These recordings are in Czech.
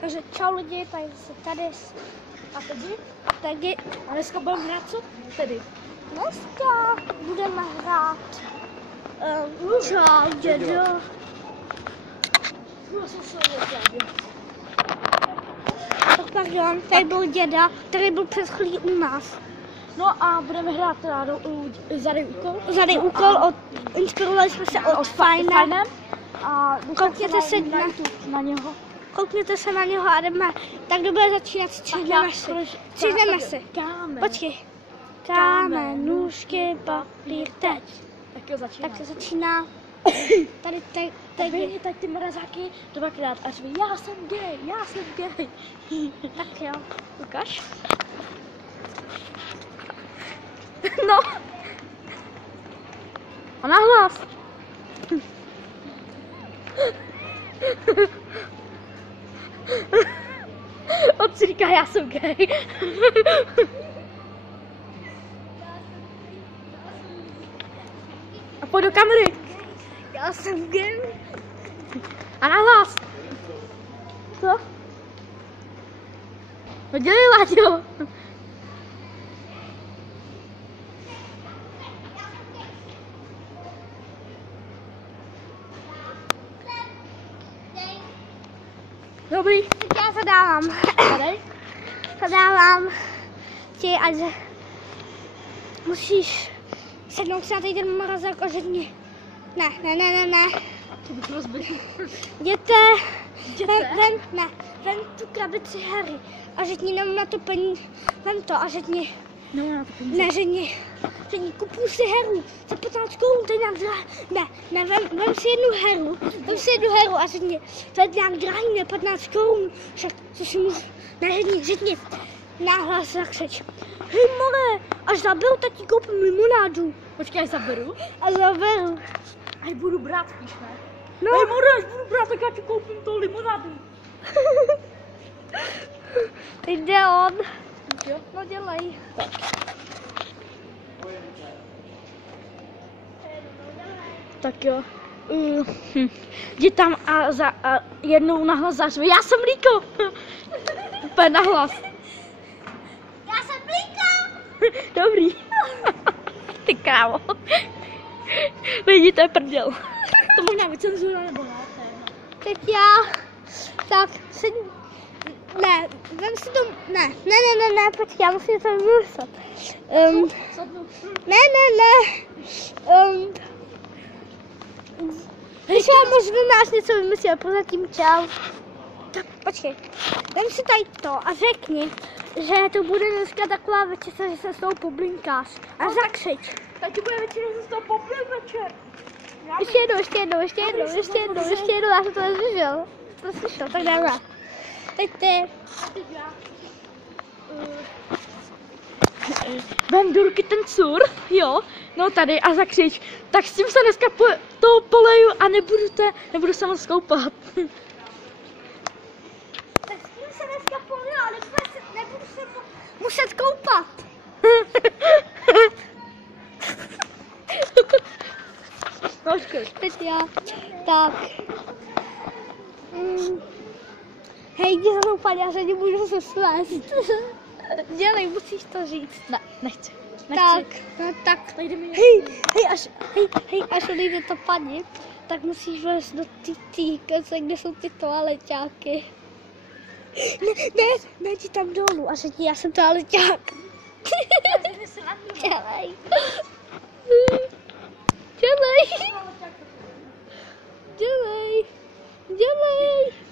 Takže čau lidi, tady A tedy? a tady. A dneska budeme hrát co? Tedy? Dneska budeme hrát čau dědo. Pardon, tady byl děda, který byl před chvílí u nás. No a budeme hrát teda zadej úkol. Zadej úkol, inspirovali jsme se od Fajna. A Koukněte se na něho. Koukněte se na něho a jdeme. Tak kdo bude začínat? Stříhneme se. Kámen. Počkej. Kámen, nůžky, papír, teď. Tak jo, začíná. Tak se začíná. Tady. Tady ty mrazáky dvakrát a říkají, já jsem gay. Tak jo. Ukaž. No. A nahlas. On si říká, já jsem gay. A pojď do kamery. Já jsem gay. A nahlas. Co? No dělej, Láďo. Dobrý. Tak já zadávám. Zadej. Zadávám ti, ať musíš sednout si na tady ten mrazák a řekni. Ne. To bych rozbil. Jděte. Vem tu krabici Harry a řekni nám na to peníze. Vem to a řekni. No, na to peníze. Ne, řekni, kupuju si heru za 15 korun, to je nějak drahé. Ne, vem si jednu heru a řekni, to je nějak drahý, ne 15 korun, však co si můžu, ne, řekni, náhlas zakřeč. Hej more, až zaberu, tak ti koupím limonádu. Počkej, až zaberu. A zaberu. Až budu brát spíš, ne? No. Hej more, až budu brát, tak já ti koupím to limonádu. Teď jde on. Jo? No dělej. Tak jo. Jdi tam a jednou nahlas zařvi, já jsem Líko. Úplně nahlas. Já jsem Blíka. Dobrý. Ty krávo. Lidi, to je prděl. To možná vycenzura nebo ne? Teď já, tak si, ne, vem si to, ne, počkej, já musím to vymyslet. Ne. Když já možná nás něco vymyslet, prozatím čau. Tak počkej, vem si tady to a řekni, že to bude dneska taková večer, že se s tou poblinkáš a zakřič. Tak ti bude večer, že se z toho poplil večer. Ještě jednou, já jsem to neslyšel. To slyšel, tak dáme. Teď ty. Vem do ruky ten cur, jo, no tady a zakřič. Tak s tím se dneska to poleju a nebudu se moc koupat. Tak s tím se dneska polila, ale nebudu se muset koupat. Teď já. Tak. Hej, jdi za mnou, paní, já se nemůžu se svést. Dělej, musíš to říct. Ne, nechci. Tak. Hej, až odejde to paní, tak musíš vést do týkence, kde jsou ty toaleťáky. Ne, jdi tam dolů a řekni, já jsem toaleťák. Dělej.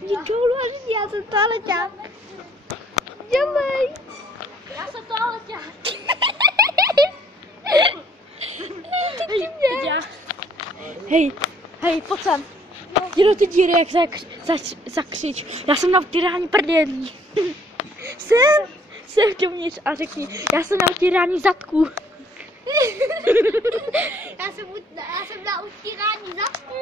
Jdi dolů a řekni, já jsem toaleťák. Dělej. Já jsem toaleťák. Hej, pojď sem. Jdi do ty díry, jak zakřič. Já jsem na utírání prdělí. Jsem dovnitř a řekni, já jsem na utírání zadku. Já jsem na utírání zadku.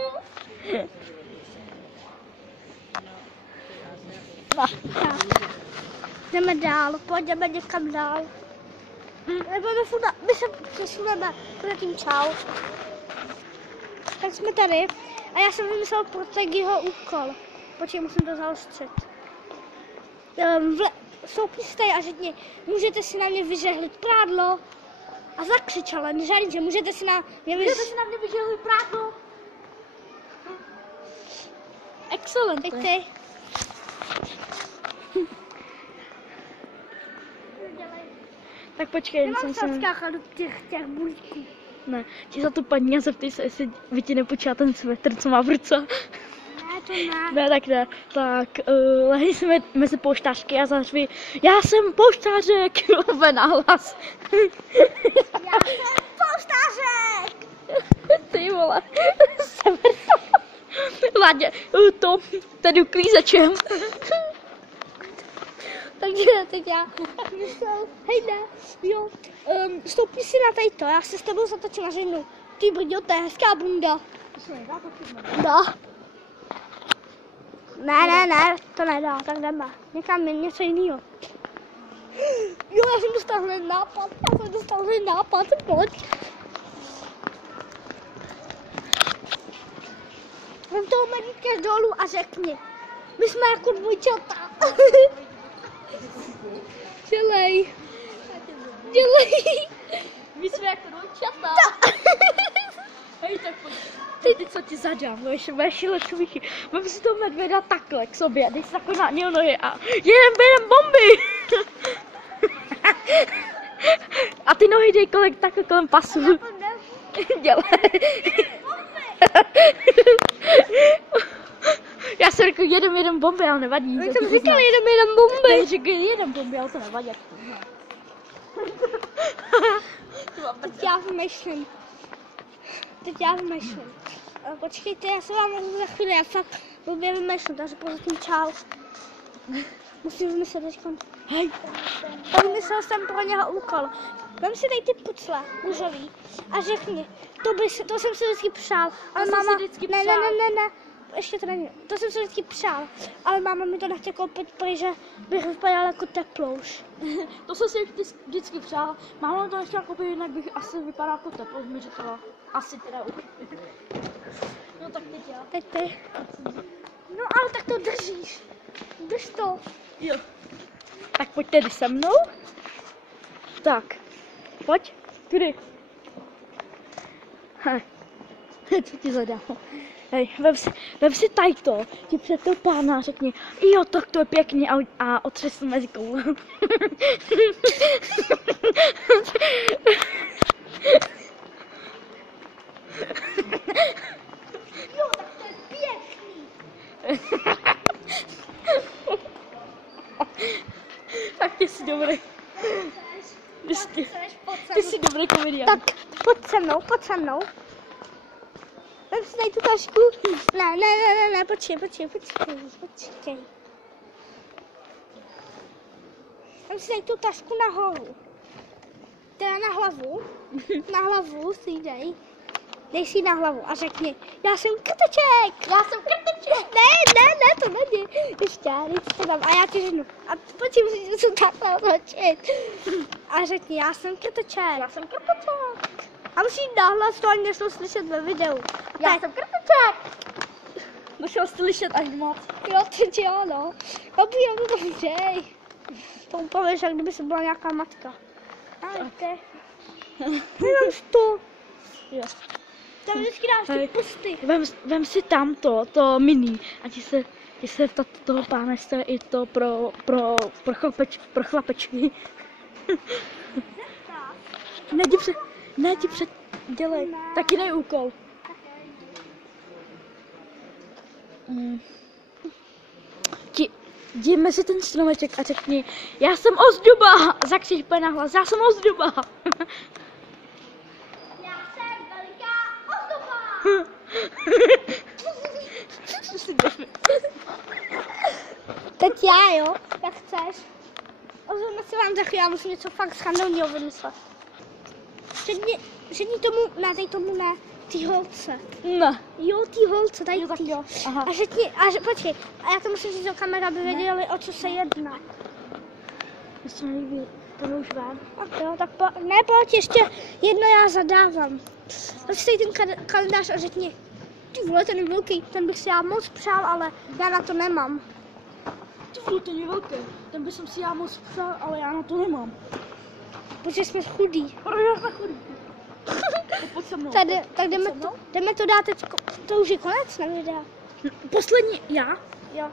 Jdeme dál, pojďme někam dál. Nebo my se přesuneme, zatím čau. Tak jsme tady a já jsem vymyslel pro Tegiho úkol. Počkej, musím to zaostřit. stoupni si tady a řekni, můžete si na mě vyžehlit prádlo. A zakřičela, nežádný, můžete si na mě vyžehlit prádlo. Excelent. Teď ty. Tak počkej, Nemám se odskáchat do těch bulíků. Ne, ti za tu paní a zeptej se, jestli by ti nepočítá ten svetr, co má v ruce. Ne, to ne. Ne, tak ne. Tak lehni si mezi pouštářky a zařvi, já jsem pouštářek, ven nahlas. Já jsem pouštářek. Ty vole, Láďa, to tady uklízečem. Takže teď já myslel, hej ne, jo, stoupni si na tady to, já se s tebou zatočím a řeknu, ty brďo, to je hezká bunda. Dá. Ne, to nedá, tak jdeme. Někam něco jiného. Jo, já jsem dostal hned nápad, pojď. Vem toho medvídka dolů a řekni, my jsme jako dvojčata. Dělej. My jsme jako dvojčata. Hej, tak pojď. Ty co ti zadám, budeš lepší. Vem si toho medvěda takhle k sobě, dej si takhle na něho nohy a jedem bomby. A ty nohy dej takhle kolem pasu. Dělej. Já jsem řekl jedem bomby, ale nevadí. Já jsem říkal jedem bomby. Já řekl jedem bomby, ale to nevadí. Teď já vymýšlím. Počkejte, já se vám můžu za chvíli, já fakt blbě vymýšlím, takže prozatím čau. Musím vymyslet teďka. Hej. A vymyslel jsem pro něho úkol. Vem si tady ty pucle růžový a řekni, to jsem si vždycky přál, ale máma, ne, ještě to není, to jsem si vždycky přál, ale máma mi to nechce koupit, protože bych vypadala jako teplouš. To jsem si vždycky přál, máma to nechtěla koupit, jinak bych asi vypadala jako teplouš, mi říkala, asi teda určitě. No tak teď já. Teď ty. No ale tak to držíš, drž to. Jo. Tak pojď tedy se mnou. Tak, pojď, tudy. Hej, co ti zadám? Hej, vem si tady to, ti před toho pána řekni, jo, tak to je pěkně a otřes mezi koulem. Jo, tak to je pěkný. Tak ty jsi dobrý. Ty jsi dobrý komediant. Tak, pojď se mnou. Vem si tady tu tašku. Ne, počkej. Vem si tady tu tašku nahoru. Teda na hlavu si ji dej. Dej si ji na hlavu a řekni, já jsem krteček. Ne, to není. Ještě tam a já ti řeknu. A počkej, musíš se takhle otočit. A řekni, já jsem krteček. A musíš nahlas, to ani nešlo slyšet ve videu. Já jsem krteček. Došel slyšet až moc. Jo, teď jo, no. Papi, já to vžej. To upověš, jak kdyby se byla nějaká matka. Ajte. Nemám to. Jo. Tam vždycky dáš ty pusty. Vem si tamto, to mini. A ti se toho pána stojí i to pro chlapečky. Ne, ti před, dělej. Ne. Tak jiný úkol. Jdi mezi ten stromeček a řekni, já jsem ozdoba. Zakřič na hlas, já jsem ozdoba. Já jsem veliká ozdoba. Teď já, jo? Jak chceš. Ozveme se vám za chvíli, já musím něco fakt schandovního vymyslet. Řekni tomu, ne, tady tomu ne, ty holce. Ne. Jo, ty holce, tady Jo, tak ty. jo. Aha. A řekni, počkej, a já to musím říct do kamery, aby věděli, o co se jedná. Mně se nelíbí, to už vám. Tak jo, tak pojď, ještě jedno já zadávám. Počkej ten kalendář a řekni, ty vole, ten je velký, ten bych si já moc přál, ale já na to nemám. Ty vole, ten je velký. Ten by som si já moc přál, ale já na to nemám. Protože jsme chudí. Protože jsme chudí. Pojď se mnou. Tak jdeme to dát teď, to už je konec na videa. Poslední já. Jo.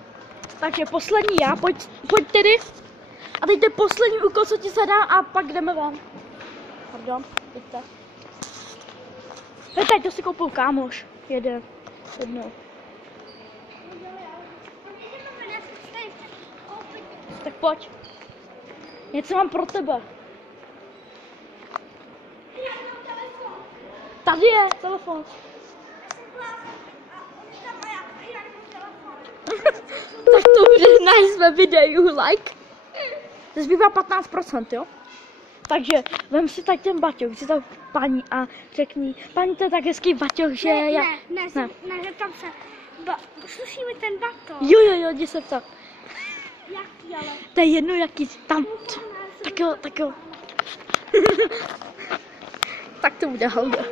Takže poslední já, pojď tedy. A teď je poslední úkol, co ti zadám a pak jdeme ven. Pardon, pojďte. Teď to si koupil kámoš. Jednou. Tak pojď. Něco mám pro tebe. Tady je telefon. Tak to bude nice ve videu, like. To zbývá 15%, jo? Takže vem si tak ten baťoch, si to paní a řekni, paní, to je tak hezký baťoch, že já... Ne, zeptám se. Sluší mi ten baťoch. Jo, jdi se ptat. Jaký ale? To je jedno, jaký tam. Tak jo. Tak to bude halda.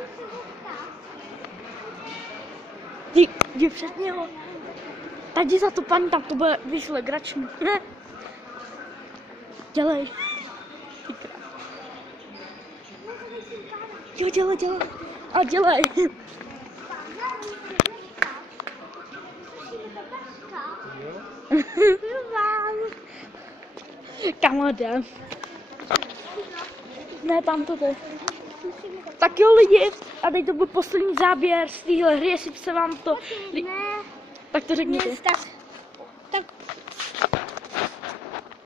Jdi před něho. Tak jdi za to, paní, tam to bude víc legrační. Dělej. Jo, dělej. A dělej. Kamarád. Ne, tam to jde. Tak jo, lidi, a teď to byl poslední záběr z téhle hry, jestli se vám to... Ne. Tak to řekněte. Tak